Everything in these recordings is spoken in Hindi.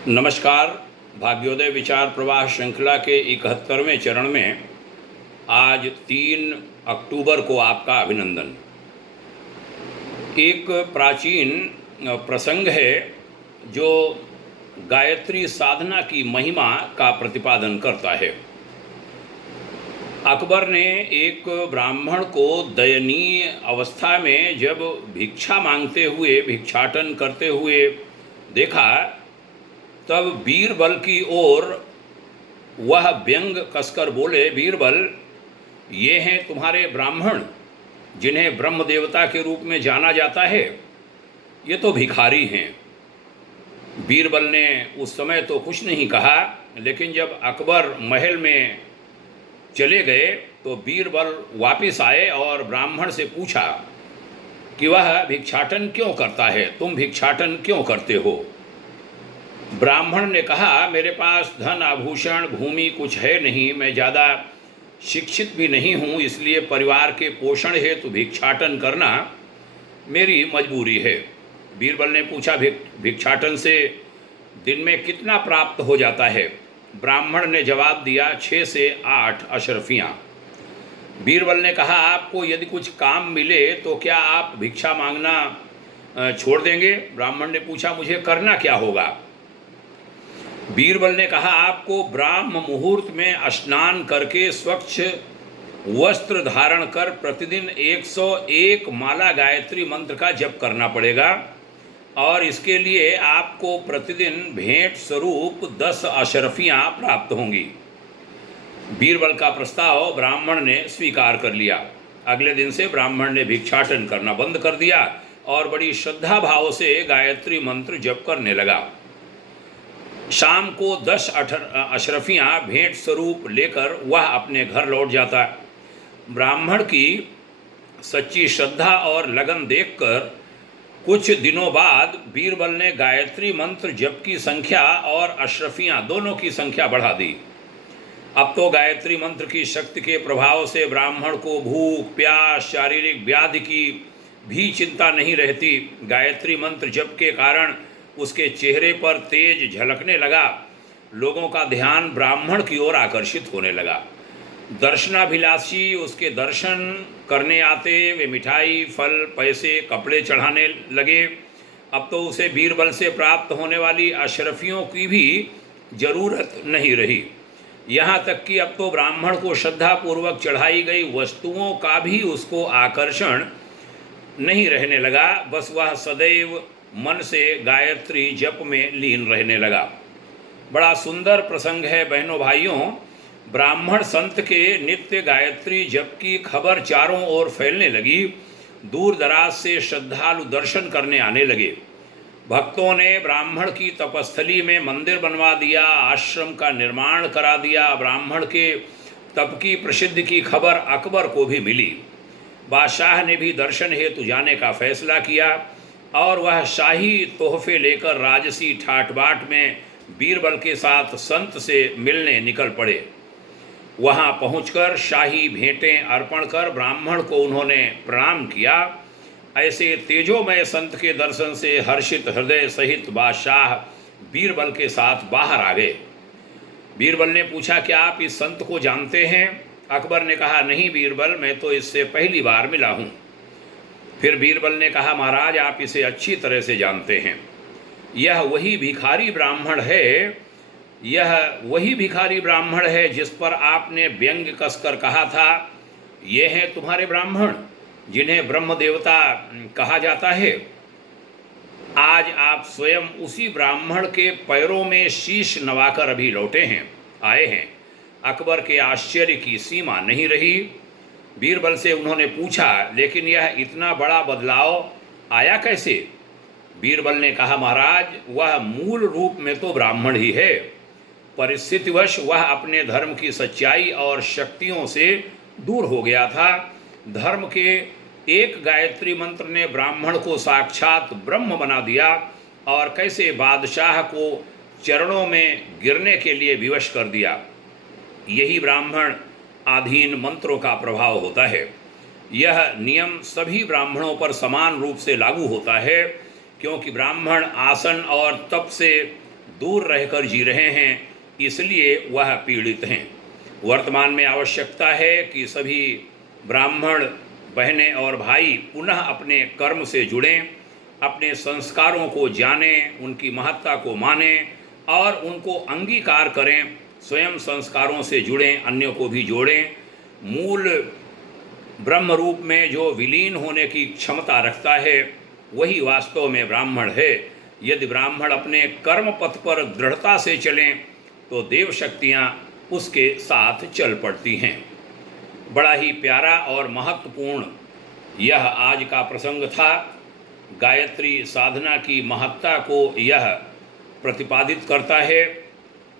नमस्कार। भाग्योदय विचार प्रवाह श्रृंखला के 71वें चरण में आज 3 अक्टूबर को आपका अभिनंदन। एक प्राचीन प्रसंग है जो गायत्री साधना की महिमा का प्रतिपादन करता है। अकबर ने एक ब्राह्मण को दयनीय अवस्था में जब भिक्षा मांगते हुए, भिक्षाटन करते हुए देखा, तब बीरबल की ओर वह व्यंग कसकर बोले, बीरबल, ये हैं तुम्हारे ब्राह्मण जिन्हें ब्रह्म देवता के रूप में जाना जाता है, ये तो भिखारी हैं। बीरबल ने उस समय तो कुछ नहीं कहा, लेकिन जब अकबर महल में चले गए तो बीरबल वापस आए और ब्राह्मण से पूछा कि वह भिक्षाटन क्यों करता है, तुम भिक्षाटन क्यों करते हो। ब्राह्मण ने कहा, मेरे पास धन आभूषण भूमि कुछ है नहीं, मैं ज़्यादा शिक्षित भी नहीं हूँ, इसलिए परिवार के पोषण हेतु भिक्षाटन करना मेरी मजबूरी है। बीरबल ने पूछा, भिक्षाटन से दिन में कितना प्राप्त हो जाता है। ब्राह्मण ने जवाब दिया, 6 से 8 अशरफियाँ। बीरबल ने कहा, आपको यदि कुछ काम मिले तो क्या आप भिक्षा मांगना छोड़ देंगे। ब्राह्मण ने पूछा, मुझे करना क्या होगा। बीरबल ने कहा, आपको ब्राह्म मुहूर्त में स्नान करके स्वच्छ वस्त्र धारण कर प्रतिदिन 101 माला गायत्री मंत्र का जप करना पड़ेगा और इसके लिए आपको प्रतिदिन भेंट स्वरूप 10 अशरफियाँ प्राप्त होंगी। बीरबल का प्रस्ताव ब्राह्मण ने स्वीकार कर लिया। अगले दिन से ब्राह्मण ने भिक्षाटन करना बंद कर दिया और बड़ी श्रद्धा भाव से गायत्री मंत्र जप करने लगा। शाम को 10 अशरफियाँ भेंट स्वरूप लेकर वह अपने घर लौट जाता। ब्राह्मण की सच्ची श्रद्धा और लगन देखकर कुछ दिनों बाद बीरबल ने गायत्री मंत्र जप की संख्या और अशरफियाँ दोनों की संख्या बढ़ा दी। अब तो गायत्री मंत्र की शक्ति के प्रभाव से ब्राह्मण को भूख प्यास शारीरिक व्याधि की भी चिंता नहीं रहती। गायत्री मंत्र जप के कारण उसके चेहरे पर तेज झलकने लगा। लोगों का ध्यान ब्राह्मण की ओर आकर्षित होने लगा। दर्शनाभिलाषी उसके दर्शन करने आते, वे मिठाई फल पैसे कपड़े चढ़ाने लगे। अब तो उसे बीरबल से प्राप्त होने वाली अशरफियों की भी जरूरत नहीं रही। यहाँ तक कि अब तो ब्राह्मण को श्रद्धापूर्वक चढ़ाई गई वस्तुओं का भी उसको आकर्षण नहीं रहने लगा। बस वह सदैव मन से गायत्री जप में लीन रहने लगा। बड़ा सुंदर प्रसंग है बहनों भाइयों। ब्राह्मण संत के नित्य गायत्री जप की खबर चारों ओर फैलने लगी। दूर दराज से श्रद्धालु दर्शन करने आने लगे। भक्तों ने ब्राह्मण की तपस्थली में मंदिर बनवा दिया, आश्रम का निर्माण करा दिया। ब्राह्मण के तप की प्रसिद्धि की खबर अकबर को भी मिली। बादशाह ने भी दर्शन हेतु जाने का फैसला किया और वह शाही तोहफे लेकर राजसी ठाट बाट में बीरबल के साथ संत से मिलने निकल पड़े। वहां पहुंचकर शाही भेंटें अर्पण कर ब्राह्मण को उन्होंने प्रणाम किया। ऐसे तेजोमय संत के दर्शन से हर्षित हृदय सहित बादशाह बीरबल के साथ बाहर आ गए। बीरबल ने पूछा, क्या आप इस संत को जानते हैं। अकबर ने कहा, नहीं बीरबल, मैं तो इससे पहली बार मिला हूँ। फिर बीरबल ने कहा, महाराज आप इसे अच्छी तरह से जानते हैं। यह वही भिखारी ब्राह्मण है जिस पर आपने व्यंग कसकर कहा था, ये हैं तुम्हारे ब्राह्मण जिन्हें ब्रह्म देवता कहा जाता है। आज आप स्वयं उसी ब्राह्मण के पैरों में शीश नवाकर अभी आए हैं। अकबर के आश्चर्य की सीमा नहीं रही। बीरबल से उन्होंने पूछा, लेकिन यह इतना बड़ा बदलाव आया कैसे। बीरबल ने कहा, महाराज वह मूल रूप में तो ब्राह्मण ही है, परिस्थितिवश वह अपने धर्म की सच्चाई और शक्तियों से दूर हो गया था। धर्म के एक गायत्री मंत्र ने ब्राह्मण को साक्षात ब्रह्म बना दिया और कैसे बादशाह को चरणों में गिरने के लिए विवश कर दिया। यही ब्राह्मण आधीन मंत्रों का प्रभाव होता है। यह नियम सभी ब्राह्मणों पर समान रूप से लागू होता है, क्योंकि ब्राह्मण आसन और तप से दूर रहकर जी रहे हैं, इसलिए वह पीड़ित हैं। वर्तमान में आवश्यकता है कि सभी ब्राह्मण बहनें और भाई पुनः अपने कर्म से जुड़ें, अपने संस्कारों को जानें, उनकी महत्ता को मानें और उनको अंगीकार करें। स्वयं संस्कारों से जुड़ें, अन्यों को भी जोड़ें। मूल ब्रह्म रूप में जो विलीन होने की क्षमता रखता है वही वास्तव में ब्राह्मण है। यदि ब्राह्मण अपने कर्म पथ पर दृढ़ता से चलें तो देव शक्तियाँ उसके साथ चल पड़ती हैं। बड़ा ही प्यारा और महत्वपूर्ण यह आज का प्रसंग था। गायत्री साधना की महत्ता को यह प्रतिपादित करता है।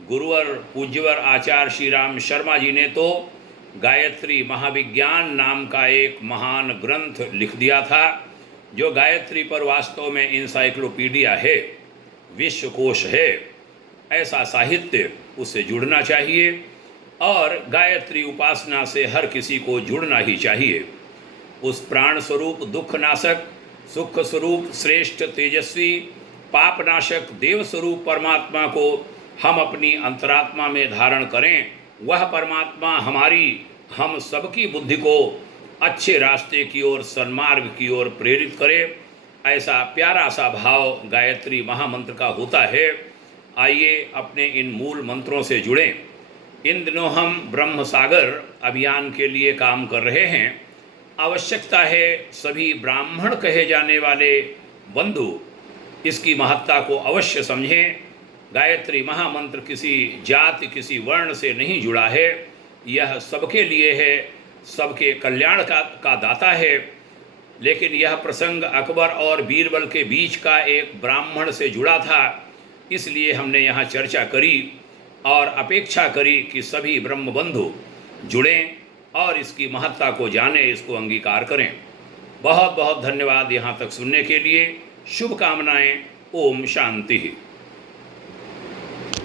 गुरुवर पूज्यवर आचार्य श्री राम शर्मा जी ने तो गायत्री महाविज्ञान नाम का एक महान ग्रंथ लिख दिया था, जो गायत्री पर वास्तव में इंसाइक्लोपीडिया है, विश्वकोश है। ऐसा साहित्य उससे जुड़ना चाहिए और गायत्री उपासना से हर किसी को जुड़ना ही चाहिए। उस प्राण स्वरूप, दुख नाशक, सुख स्वरूप, श्रेष्ठ, तेजस्वी, पाप नाशक, देव स्वरूप परमात्मा को हम अपनी अंतरात्मा में धारण करें। वह परमात्मा हम सबकी बुद्धि को अच्छे रास्ते की ओर, सन्मार्ग की ओर प्रेरित करे। ऐसा प्यारा सा भाव गायत्री महामंत्र का होता है। आइए अपने इन मूल मंत्रों से जुड़ें। इन दिनों हम ब्रह्म सागर अभियान के लिए काम कर रहे हैं। आवश्यकता है सभी ब्राह्मण कहे जाने वाले बंधु इसकी महत्ता को अवश्य समझें। गायत्री महामंत्र किसी जाति, किसी वर्ण से नहीं जुड़ा है। यह सबके लिए है, सबके कल्याण का दाता है। लेकिन यह प्रसंग अकबर और बीरबल के बीच का एक ब्राह्मण से जुड़ा था, इसलिए हमने यहाँ चर्चा करी और अपेक्षा करी कि सभी ब्रह्म बंधु जुड़ें और इसकी महत्ता को जानें, इसको अंगीकार करें। बहुत बहुत धन्यवाद यहाँ तक सुनने के लिए। शुभकामनाएं। ओम शांति।